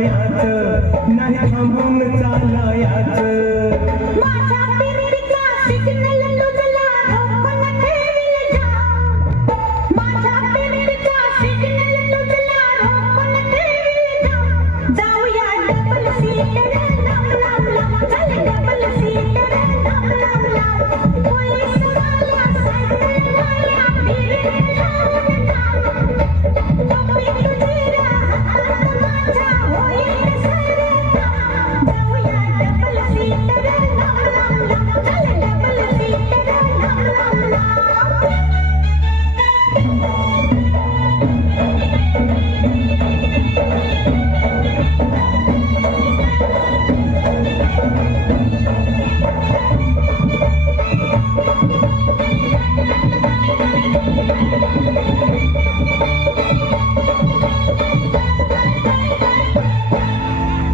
याच नाही थांबून चालायाच.